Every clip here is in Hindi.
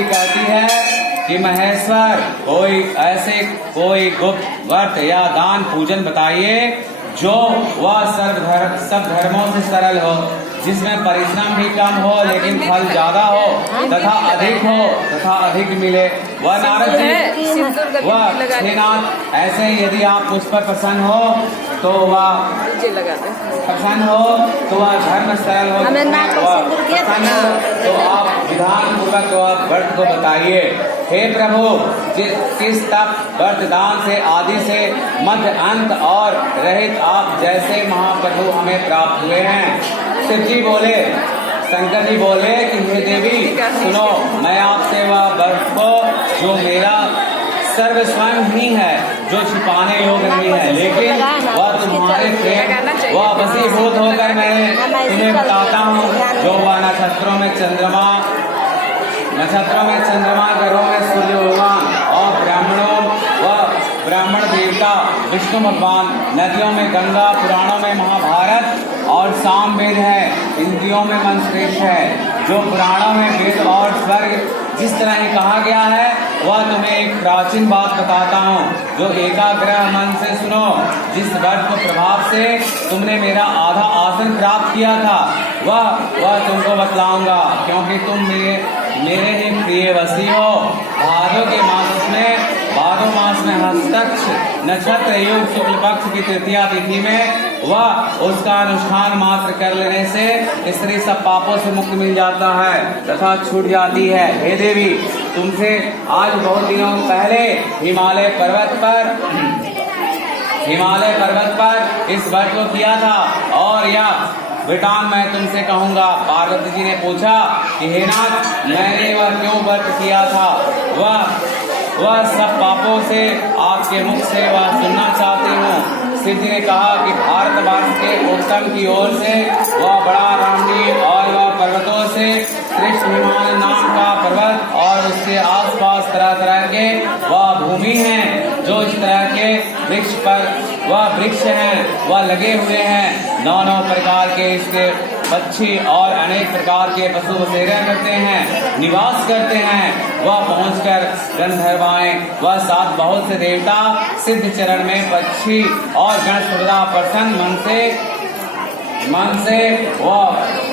जी कहती है कि महेश्वर कोई गुप्त व्रत या दान पूजन बताइए जो वह सब धर्मों से सरल हो, जिसमें परिश्रम भी कम हो लेकिन फल ज्यादा हो तथा अधिक मिले। वह नारद जी वह श्रीनाथ ऐसे यदि आप मुझ पर प्रसन्न हो तो वह धर्म सरल हो, तो आप विधान पूर्वक वह व्रत को बताइए। हे प्रभु, किस तप व्रत दान से आदि से मध्य अंत और रहित आप जैसे महाप्रभु हमें प्राप्त हुए हैं। शिव जी बोले, शंकर जी बोले कि हे देवी सुनो, मैं आपसे वह व्रत को जो मेरा सर्व स्वयं ही है, जो छिपाने योग्य नहीं है, लेकिन वह तुम्हारे प्रेम वह वशीभूत होकर मैं तुम्हें बताता हूँ, जो वह नक्षत्रों में चंद्रमा, ग्रहों में सूर्य भगवान और ब्राह्मण देवता विष्णु भगवान, नदियों में गंगा, पुराणों में महाभारत और सामवेद है, इंद्रियों में मन श्रेष्ठ है। जो पुराणों में वेद और स्वर्ग जिस तरह ही कहा गया है, वह तुम्हें एक प्राचीन बात बताता हूँ, जो एकाग्र मन से सुनो। जिस व्रत को प्रभाव से तुमने मेरा आधा आसन प्राप्त किया था, वह तुमको बतलाऊंगा, क्योंकि तुम मेरे ही प्रिय वसी हो। भादो मास में हस्तक्ष नक्षत्र युग शुक्ल पक्ष की तृतीया तिथि में वह उसका अनुष्ठान मात्र कर लेने से स्त्री सब पापों से मुक्त मिल जाता है तथा छूट जाती है। हे देवी, तुमसे आज बहुत दिनों पहले हिमालय पर्वत पर इस व्रत को किया था, और यह वृतांत मैं तुमसे कहूँगा। पार्वती जी ने पूछा कि हे नाथ, मैंने वह क्यों व्रत किया था? वह सब पापों से आपके मुख से वह सुनना चाहती हूँ। शिव जी ने कहा कि भारतवर्ष के उत्तम की ओर से वह बड़ा रमणीय और वह पर्वतों से श्रेष्ठ हिमालय नाम का पर्वत और उसके आसपास तरह तरह के वह भूमि है, जो इस तरह के वृक्ष पर वह वृक्ष हैं, वह लगे हुए हैं। 9 प्रकार के इसके पक्षी और अनेक प्रकार के पशु बसेरा करते हैं, निवास करते हैं। वह पहुंचकर गंधर्वाएं वह साथ बहुत से देवता सिद्ध चरण में पक्षी और गण सदा प्रसन्न मन से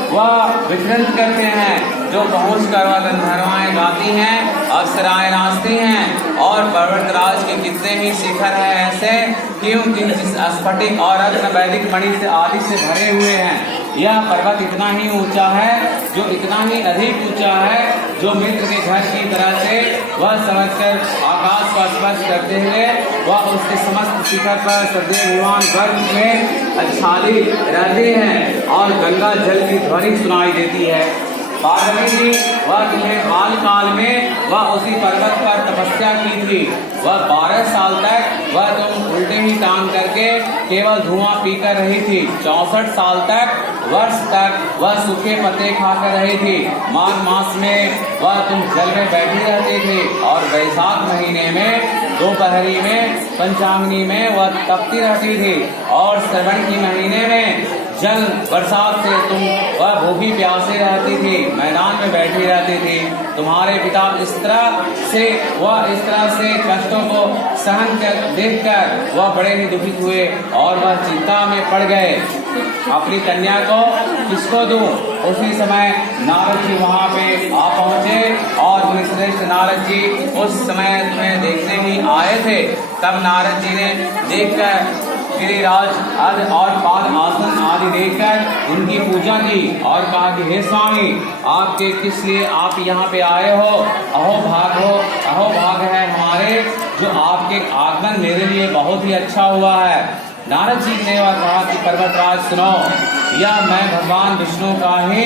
वह विचरण करते हैं, जो पहुंचकर वह गंधर्वाएं गाती हैं, अप्सराएं नाचती हैं, और पर्वतराज के कितने ही शिखर हैं ऐसे क्योंकि जिस स्फटिक और रत्न वैदिक मणि से आदि से भरे हुए हैं। यह पर्वत इतना ही ऊंचा है, जो इतना ही अधिक ऊंचा है, जो मित्र के घर की तरह से वह समझकर आकाश को स्पर्श करते हुए वह उसके समस्त शिखर पर सदैव विमान गर्भ में अच्छादी रहती है और गंगा जल की ध्वनि सुनाई देती है। पार्वती जी वह तुम्हें काल में वह उसी पर्वत पर तपस्या की थी। वह 12 साल तक वह तुम उल्टे ही काम करके केवल धुआं पीकर रही थी। 64 साल वर्ष तक वह सूखे पत्ते खाकर रही थी। माघ मास में वह तुम जल में बैठी रहती थी और वैशाख महीने में दोपहरी में पंचांगनी में वह तपती रहती थी और श्रवण की महीने में जल बरसात से तुम वह भूखी प्यासी रहती थी, मैदान में बैठी रहती थी। तुम्हारे पिता इस तरह से कष्टों को सहन कर देखकर वह बड़े ही दुखित हुए और वह चिंता में पड़ गए। अपनी कन्या को किसको दूं? उसी समय नारद जी वहाँ पे आ पहुँचे और मुनिश्रेष्ठ नारद जी उस समय तुम्हें देखने ही आए थे। तब नारद जी ने देखकर गिरिराज अर्घ और पाद आसन आदि देकर उनकी पूजा की और कहा कि हे स्वामी, आपके किस लिए आप यहाँ पे आए हो? अहो भाग है हमारे, जो आपके आगमन मेरे लिए बहुत ही अच्छा हुआ है। नारद जी ने वह कहा कि पर्वतराज सुनो, यह मैं भगवान विष्णु का ही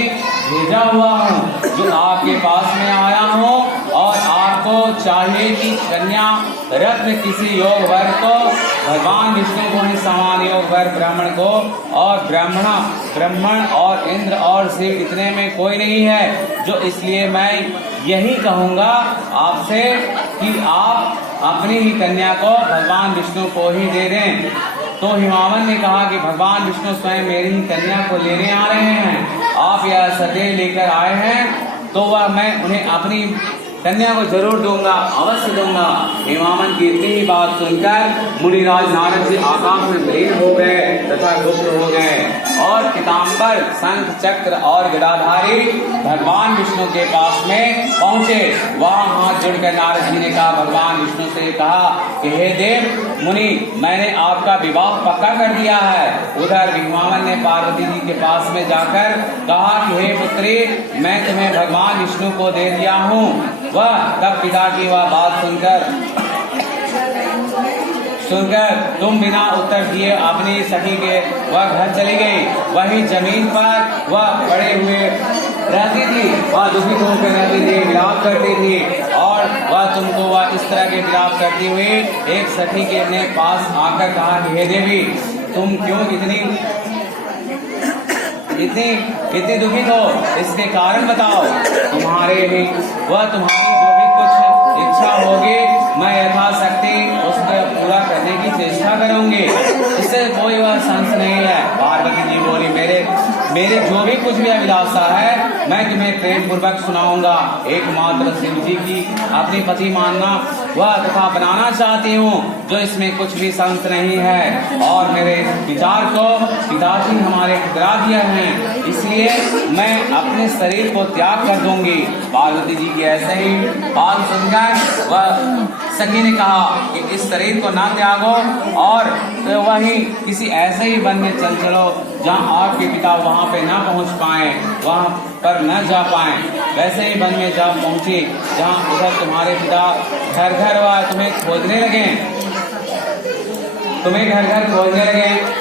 भेजा हुआ हूँ, जो आपके पास में आया हूँ और आपको चाहिए कि कन्या रत्न किसी योग वर को भगवान विष्णु को ही समान योग वर ब्राह्मण को, और ब्राह्मण और इंद्र और शिव इतने में कोई नहीं है, जो इसलिए मैं यही कहूँगा आपसे कि आप अपनी ही कन्या को भगवान विष्णु को ही दे दें। तो हिमावन ने कहा कि भगवान विष्णु स्वयं मेरी ही कन्या को लेने आ रहे हैं, आप यह सदैव लेकर आए हैं, तो वह मैं उन्हें अपनी कन्या को जरूर दूंगा, अवश्य दूंगा। हिमावन की इतनी ही बात सुनकर मुनिराज नारद जी आकाश में विलीन हो गए तथा गुप्त हो गए और पीताम्बर, शंख, चक्र और गदाधारी भगवान विष्णु के पास में पहुंचे। वहां हाथ जोड़कर नारद जी ने कहा, भगवान विष्णु से कहा कि हे देव मुनि, मैंने आपका विवाह पक्का कर दिया है। उधर हिमावन ने पार्वती जी के पास में जाकर कहा कि हे पुत्री, मैं तुम्हें भगवान विष्णु को दे दिया हूँ। वह तब पिता की वह बात सुनकर तुम बिना उत्तर दिए अपनी सखी के वह घर चली गई। वही जमीन पर वह पड़े हुए रहती थी, वह दुखित होकर रहती थी, विलाप करती थी और वह तुमको वह इस तरह के विलाप करती हुई एक सखी के अपने पास आकर कहा कि हे देवी, तुम क्यों इतनी दुखित हो, इसके कारण बताओ। तुम्हारी जो भी कुछ इच्छा होगी मैं यथाशक्ति उसको पूरा करने की चेष्टा करूंगी, इससे कोई वह संशय नहीं है। पार्वती जी बोली, मेरे जो भी कुछ भी अभिलाषा है मैं तुम्हें प्रेम पूर्वक सुनाऊंगा। एकमात्र शिव जी की अपनी पति मानना वह तथा बनाना चाहती हूँ, जो इसमें कुछ भी संशय नहीं है। और मेरे विचार को पिताजी हमारे ठुकरा दिया है, इसलिए मैं अपने शरीर को त्याग कर दूंगी। पार्वती जी की ऐसे ही बात सुनकर वह सखी ने कहा कि इस शरीर को ना त्यागो और तो वही किसी ऐसे ही वन में चल चलो जहाँ आपके पिता वहाँ पे ना पहुँच पाए, वहाँ पर न जा पाए। वैसे ही वन में जा पहुँची जहाँ उधर तुम्हारे पिता घर घर वह तुम्हें खोजने लगे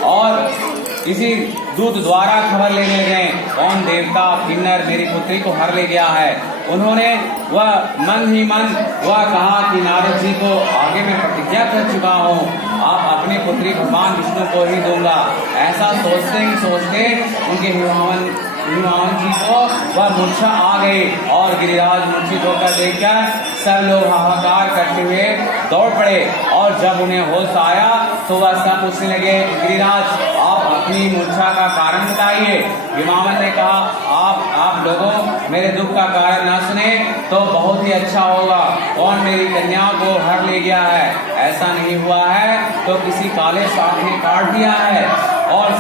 और किसी दूत द्वारा खबर लेने लगे, कौन देवता किन्नर मेरी पुत्री को हर ले गया है। उन्होंने वह मन ही मन वह कहा कि नारद जी को आगे मैं प्रतिज्ञा कर चुका हूँ, आप अपनी पुत्री भगवान विष्णु को ही दूंगा। ऐसा सोचते ही सोचते उनके हिमावन जी को वह मूर्छा आ गई और गिरिराज मूर्छित होकर देखकर सब लोग हाहाकार करते हुए दौड़ पड़े। और जब उन्हें होश आया तो वह सब पूछने लगे, गिरिराज आप अपनी मूर्छा का कारण बताइए। हिमावन ने कहा, आप लोगों मेरे दुख का कारण न सुने तो बहुत ही अच्छा होगा। कौन मेरी कन्या को हर ले गया है? ऐसा नहीं हुआ है तो किसी काले सांप ने काट दिया है। और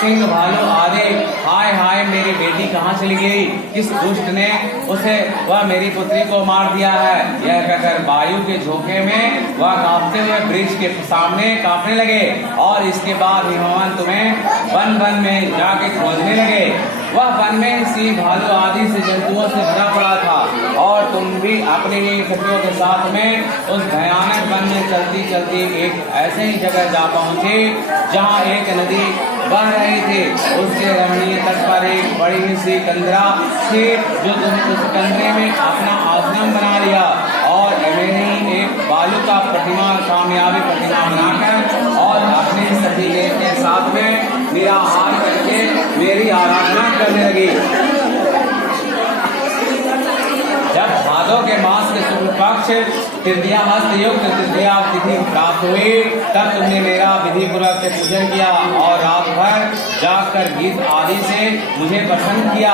सिंह भालू आदि हाय हाय मेरी बेटी कहाँ चली गई? किस दुष्ट ने उसे वह मेरी पुत्री को मार दिया है? यह कहकर वायु के झोंके में वह कांपते हुए वृक्ष के सामने कांपने लगे। और इसके बाद हिमवन तुम्हें वन में जाके खोजने लगे। वह वन में सिंह भालू आदि से जंतुओं से भरा पड़ा था और तुम भी अपने ही सखियों के साथ में उस भयानक वन में चलती चलती एक ऐसे ही जगह जा पहुंचे जहाँ एक नदी बह रही थी। उसके रमणीय तट पर एक बड़ी सी कंदरा थी, जो तुमने उस कंदरे में अपना आश्रम बना लिया और मेरी एक बालू का कामयाबी प्रतिमा बनाकर और अपने सखी के साथ में मेरा हार करके मेरी आराधना करने लगी। जब भादों के मास के शुक्ल पक्ष तृतीया हस्त युक्त तृतीया तिथि प्राप्त हुई, तब तुमने मेरा विधि पूर्वक से पूजन किया और रात भर जाकर गीत आदि से मुझे प्रसन्न किया।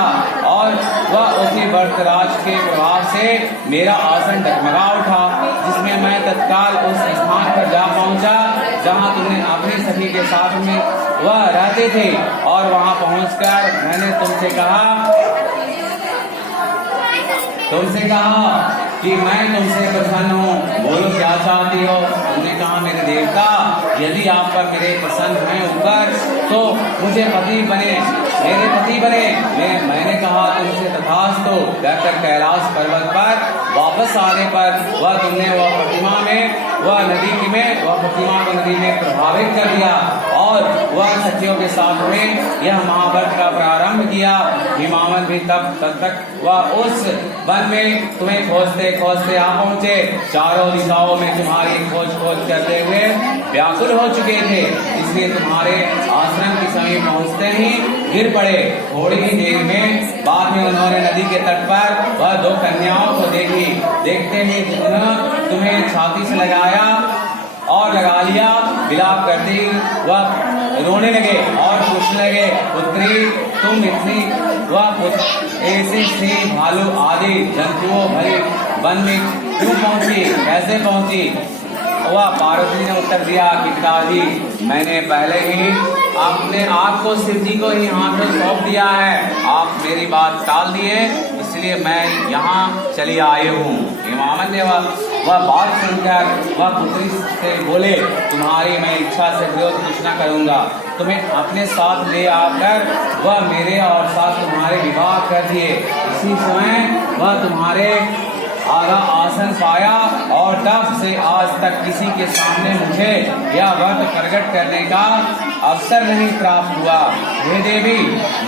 और वह उसी वरदराज के प्रभाव से मेरा आसन डगमगा उठा, जिसमें मैं तत्काल उस स्थान पर जा पहुंचा जहां तुमने अपनी सखी के साथ में वह रहते थे। और वहां पहुंचकर मैंने तुमसे कहा कि मैं तुमसे प्रसन्न हूँ, बोलो क्या चाहती हो? तुमने कहा, मेरे देवता, यदि आप पर मेरे प्रसन्न हैं ऊपर तो मुझे पति बने, मेरे पति बने। मैंने कहा तुमसे तथास्तु। कहकर कैलाश पर्वत पर वापस आने पर वह तुमने वह प्रतिमा को नदी में प्रभावित कर दिया और वह सखियों के साथ में यह महाव्रत का प्रारंभ किया। हिमावन भी तब तक वह उस वन में तुम्हें खोजते खोजते आ पहुंचे। चारों दिशाओं में तुम्हारी खोज करते हुए व्याकुल हो चुके थे, इसलिए तुम्हारे आश्रम के समीप पहुंचते ही गिर पड़े। थोड़ी ही देर में बाद में उन्होंने नदी के तट पर वह दो कन्याओं को देखी। देखते ही तुम्हें छाती से लगाया और लगा लिया। विलाप करते ही वह रोने लगे और पूछने लगे, पुत्री तुम इतनी ऐसे सिंह भालू आदि जंतुओं भरी वन में क्यों पहुंची, कैसे पहुंची? वह पार्वती ने उत्तर दिया कि पिताजी, मैंने पहले ही अपने आप को शिव जी को ही हाथ में सौंप दिया है। आप मेरी बात टाल दिए, इसलिए मैं यहाँ चली आई हूँ। हेमामन ने वह बात सुनकर वह पुत्री से बोले, तुम्हारी मैं इच्छा से विरोध कुछ न करूँगा। तुम्हें अपने साथ ले आकर वह मेरे और साथ तुम्हारे विवाह कर दिए। इसी समय वह तुम्हारे आगा आसन पाया और तब से आज तक किसी के सामने मुझे यह व्रत प्रकट करने का अवसर नहीं प्राप्त हुआ। हे देवी,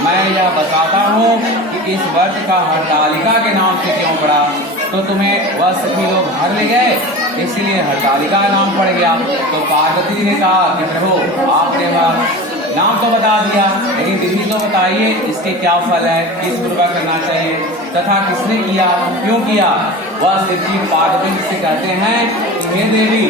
मैं यह बताता हूँ कि इस व्रत का हरतालिका के नाम से क्यों पड़ा। तो तुम्हें वह सभी लोग घर ले गए, इसलिए हरतालिका नाम पड़ गया। तो पार्वती जी ने कहा कि प्रभु, आपने वह नाम तो बता दिया, लेकिन विधि तो बताइए, इसके क्या फल है, किस पूर्वक करना चाहिए तथा किसने किया, क्यों किया। वह शिव जी पार्वती से कहते हैं कि हे देवी,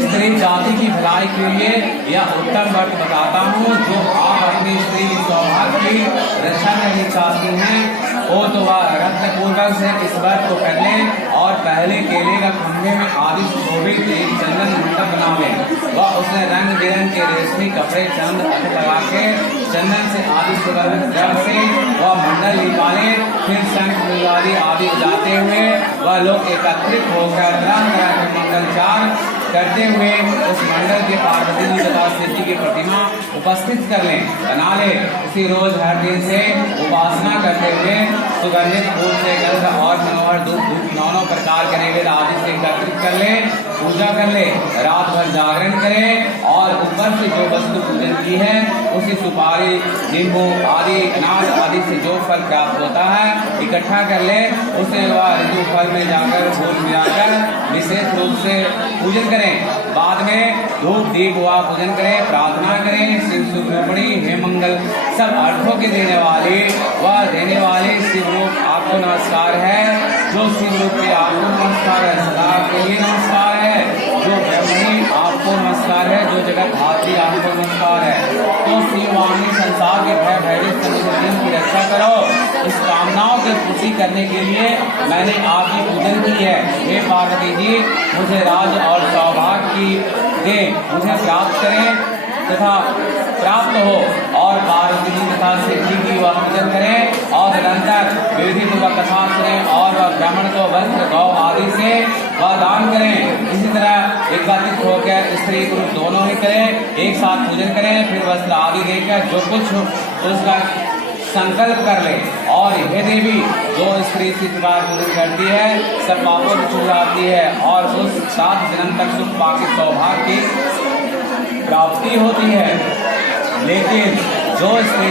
स्त्री जाति की भलाई के लिए यह उत्तम व्रत बताता हूँ। जो आप अपनी स्त्री सौभाग्य की रक्षा करनी चाहती हैं, हो तो वह रत्न पूर्वक से इस व्रत को कर लें और पहले केले का खंभे में आदि शोभित एक चंदन मंडप बनावे। वह उसने रंग बिरंग के रेशमी कपड़े चंद अथ लगा के चंदन से आदि सुगंधित द्रव्य से वह मंडल निकाले। फिर शंख मुंगारी आदि बजाते हुए वह लोग एकत्रित होकर तरह तरह के मंगलचार करते हुए उस मंडल के पार्वती जी तथा शिव जी की प्रतिमा उपस्थित कर लें, बना ले। उसी रोज हर दिन से उपासना करते हुए सुगंधित फूल से गंध और मनोहर धूप 9 प्रकार के नैवेद्य आदि से एकत्रित कर ले, पूजा कर ले। रात भर जागरण करे और ऊपर से जो वस्तु पूजन की है उसी सुपारी, नींबू आदि अनाज आदि से जो फल प्राप्त होता है इकट्ठा कर ले। उसे वह ऋतु फल में जाकर भोग मिलाकर विशेष रूप से पूजन करें। बाद में धूप दीप हुआ पूजन करें, प्रार्थना करें। शिव सुब्रमणी हे मंगल सब अर्थों के देने वाले शिव रूप आपको नमस्कार है। जो शिव रूप के आपको नमस्कार है, सदा के लिए नमस्कार है। जो ब्रह्मणी आपको नमस्कार है, जो जगत धात्री आपको नमस्कार है। तो शिववाणी संसार के भय भैरव समुद्र की रक्षा करो। इस कामनाओं की पूर्ति करने के लिए मैंने आपकी पूजन की है। हे पार्वती जी, मुझे राज और सौभाग्य की दे, मुझे प्राप्त करें तथा प्राप्त हो। और पार्वती जी तथा शिव जी की वह पूजन करें और निरंतर विधि पूर्वक कथा सुने और वह ब्राह्मण को वस्त्र गौ आदि से वह दान करें। इसी तरह एकत्रित होकर स्त्री पुरुष दोनों ही करें, एक साथ पूजन करें। फिर वस्त्र आदि देकर जो कुछ उसका संकल्प कर ले। और हे देवी, जो स्त्री इस प्रकार पूजन करती है सब पापों से छूट जाती है और उस 7 जन्म तक सुख पाके सौभाग्य की प्राप्ति होती है। लेकिन जो स्त्री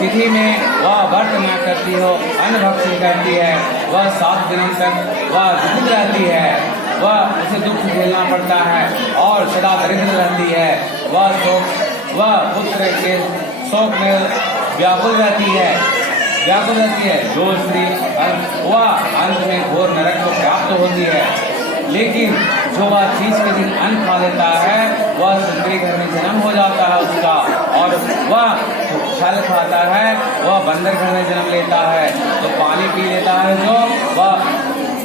तिथि में वह व्रत न करती हो, अन्न भक्षण करती है, वह 7 जन्म तक वह दुखित रहती है, वह उसे दुख झेलना पड़ता है और सदा दरिद्र रहती है। वह पुत्र के शोक में व्याकुल रहती है। जो स्त्री वह अंत में घोर नरक को प्राप्त होती है। लेकिन जो वह 30 के दिन अन्न खा लेता है, वह सुंदरी घर में जन्म हो जाता है उसका। और वह फल खाता है, वह बंदर घर में जन्म लेता है। तो पानी पी लेता है जो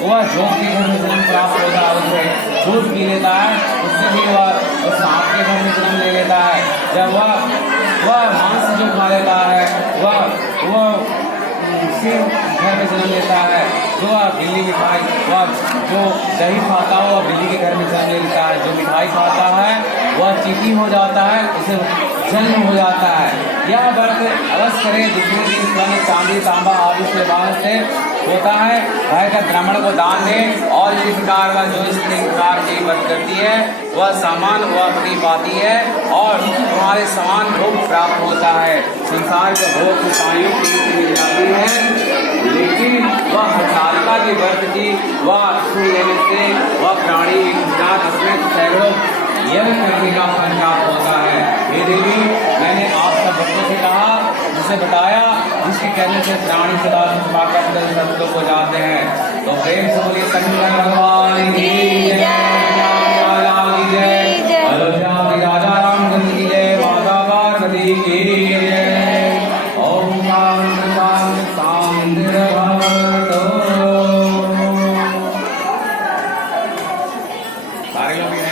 वह जोग के घर में जन्म प्राप्त होता है। उसे दूध पी लेता है, उससे भी वह उस सांप के घर में जन्म ले लेता है। जब वह मांस जो खा लेता है, वह सिर घर में जन्म लेता है। जो बिल्ली मिठाई, वह जो दही खाता है वह बिल्ली के घर में जन्म लेता है। जो मिठाई खाता है वह चींटी हो जाता है, उसे जन्म हो जाता है। यह व्रत अवश्य करें। दूसरे दिन स्वर्ण चांदी तांबा आदि से बाहर से होता है, भय कर ब्राह्मण को दान दे। और इस प्रकार वह जो इस प्रकार की व्रत करती है वह सामान वह अपनी पाती है और तुम्हारे समान भोग प्राप्त होता है। संसार के भोग सुखाइयों की मिल जाती है, लेकिन वह हरतालिका की व्रत की वह सुन लेने से वह प्राणी सैकड़ों यज्ञ करने का फल प्राप्त होता है। हे देवी, मैंने आप सब भक्तों से कहा, जिसे बताया, जिसके कहने से प्राणी सदा पाकर शब्दों को जाते हैं। तो प्रेम से बोलिए शंकर भगवान की जय, अयोध्या के राजा रामचंद्र की जय, माता पार्वती की जय। ओम शांति शांति शांति भवतु। सारे लोग